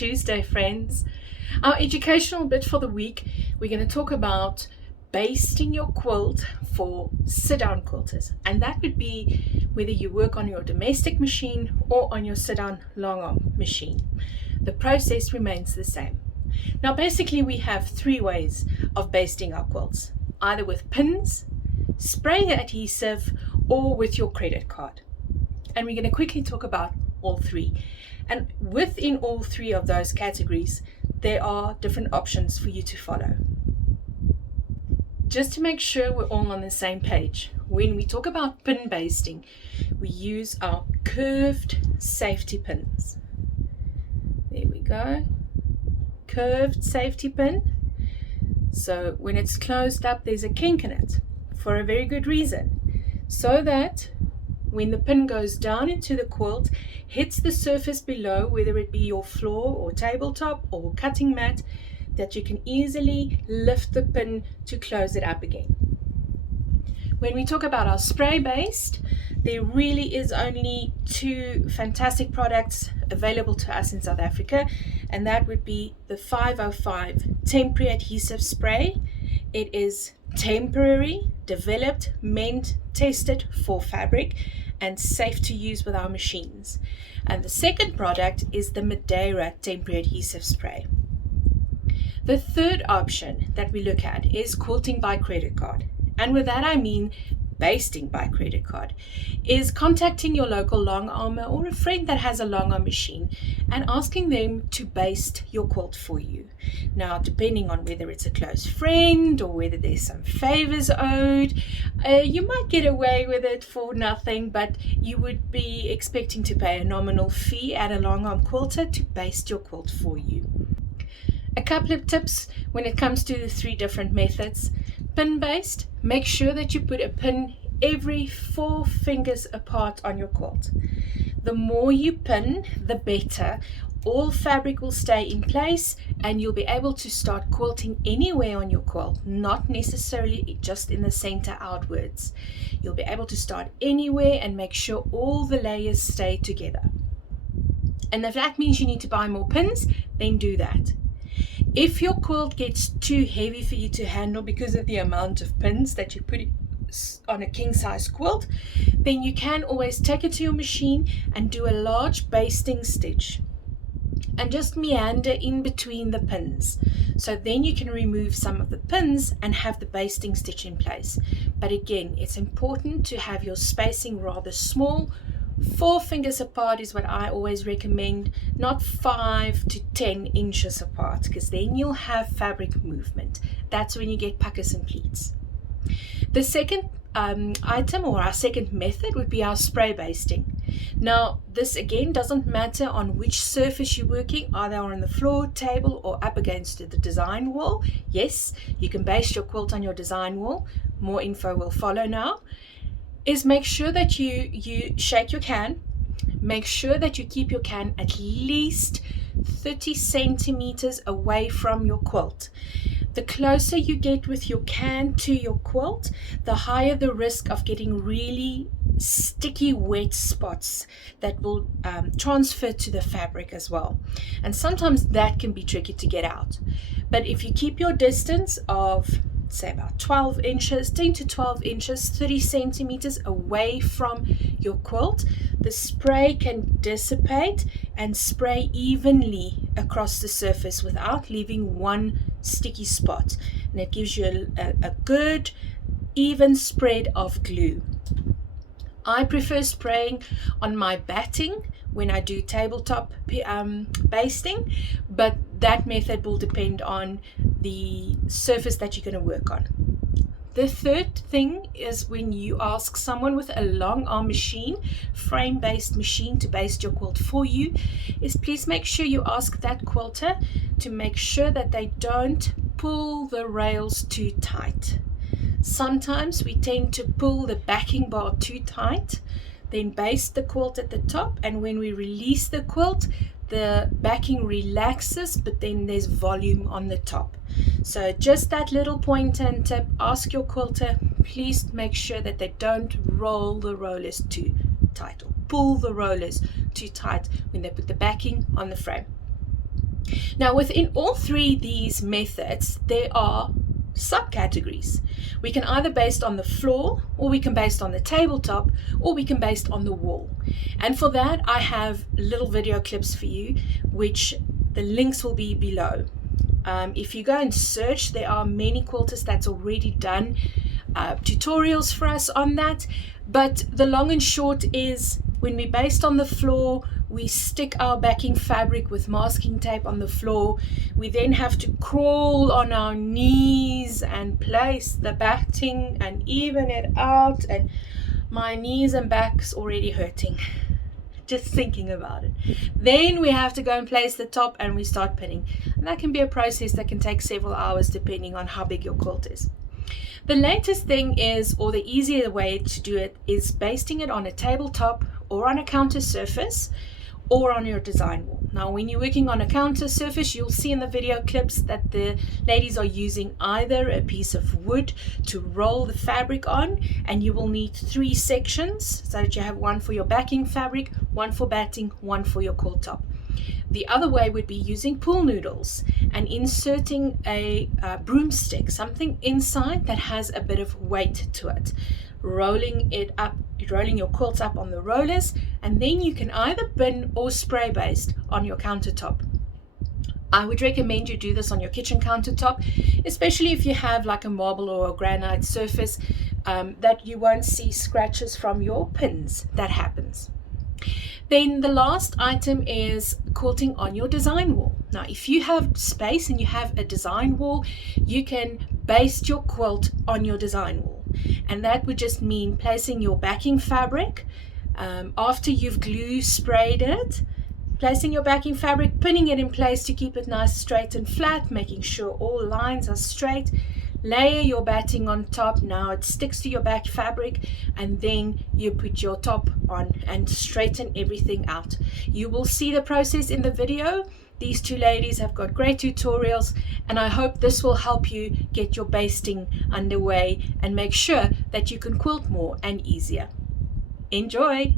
Tuesday, friends. Our educational bit for the week, we're going to talk about basting your quilt for sit-down quilters. And that would be whether you work on your domestic machine or on your sit-down long arm machine. The process remains the same. Now, basically, we have three ways of basting our quilts, either with pins, spray adhesive, or with your credit card. And we're going to quickly talk about all three. And within all three of those categories, there are different options for you to follow. Just to make sure we're all on the same page, when we talk about pin basting, we use our curved safety pins. There we go. Curved safety pin. So when it's closed up, there's a kink in it for a very good reason, so that when the pin goes down into the quilt, hits the surface below, whether it be your floor or tabletop or cutting mat, that you can easily lift the pin to close it up again. When we talk about our spray based, there really is only two fantastic products available to us in South Africa, and that would be the 505 temporary adhesive spray. It is temporary, developed, meant, tested for fabric, and safe to use with our machines. And the second product is the Madeira temporary adhesive spray. The third option that we look at is quilting by credit card. And with that I mean basting by credit card, is contacting your local long armor or a friend that has a long arm machine and asking them to baste your quilt for you. Now, depending on whether it's a close friend or whether there's some favors owed, you might get away with it for nothing, but you would be expecting to pay a nominal fee at a long arm quilter to baste your quilt for you. A couple of tips when it comes to the three different methods. Pin based, make sure that you put a pin every 4 fingers apart on your quilt. The more you pin, the better. All fabric will stay in place and you'll be able to start quilting anywhere on your quilt, not necessarily just in the center outwards. You'll be able to start anywhere and make sure all the layers stay together. And if that means you need to buy more pins, then do that. If your quilt gets too heavy for you to handle because of the amount of pins that you put on a king size quilt, then you can always take it to your machine and do a large basting stitch and just meander in between the pins. So then you can remove some of the pins and have the basting stitch in place. But again, it's important to have your spacing rather small. 4 fingers apart is what I always recommend, not 5 to 10 inches apart, because then you'll have fabric movement. That's when you get puckers and pleats. The second item, or our second method, would be our spray basting. Now, this again doesn't matter on which surface you're working, either on the floor, table, or up against the design wall. Yes, you can baste your quilt on your design wall. More info will follow now. Is make sure that you shake your can. Make sure that you keep your can at least 30 centimeters away from your quilt. The closer you get with your can to your quilt, the higher the risk of getting really sticky wet spots that will transfer to the fabric as well. And sometimes that can be tricky to get out. But if you keep your distance of say about 12 inches, 10 to 12 inches, 30 centimeters away from your quilt, the spray can dissipate and spray evenly across the surface without leaving one sticky spot. And it gives you a good even spread of glue. I prefer spraying on my batting when I do tabletop basting, but that method will depend on the surface that you're going to work on. The third thing is when you ask someone with a long arm machine, frame-based machine, to baste your quilt for you, is please make sure you ask that quilter to make sure that they don't pull the rails too tight. Sometimes we tend to pull the backing bar too tight, then baste the quilt at the top, and when we release the quilt, the backing relaxes, but then there's volume on the top. So just that little pointer and tip, ask your quilter, please make sure that they don't roll the rollers too tight or pull the rollers too tight when they put the backing on the frame. Now, within all three of these methods, there are subcategories. We can either baste on the floor, or we can baste on the tabletop, or we can baste on the wall. And for that, I have little video clips for you, which the links will be below. If you go and search, there are many quilters that's already done tutorials for us on that. But the long and short is, when we baste on the floor, we stick our backing fabric with masking tape on the floor. We then have to crawl on our knees and place the batting and even it out, and my knees and back's already hurting just thinking about it. Then we have to go and place the top, and we start pinning, and that can be a process that can take several hours depending on how big your quilt is. The latest thing is, or the easier way to do it, is basting it on a tabletop or on a counter surface or on your design wall. Now, when you're working on a counter surface, you'll see in the video clips that the ladies are using either a piece of wood to roll the fabric on, and you will need 3 sections so that you have one for your backing fabric, one for batting, one for your quilt top. The other way would be using pool noodles and inserting a broomstick, something inside that has a bit of weight to it, rolling your quilt up on the rollers, and then you can either bin or spray baste on your countertop. I would recommend you do this on your kitchen countertop, especially if you have like a marble or a granite surface, that you won't see scratches from your pins. That happens. Then the last item is quilting on your design wall. Now, if you have space and you have a design wall, you can baste your quilt on your design wall. And that would just mean placing your backing fabric after you've glue sprayed it, placing your backing fabric, pinning it in place to keep it nice, straight and flat, making sure all lines are straight. Layer your batting on top. Now it sticks to your back fabric, and then you put your top on and straighten everything out. You will see the process in the video. These two ladies have got great tutorials, and I hope this will help you get your basting underway and make sure that you can quilt more and easier. Enjoy!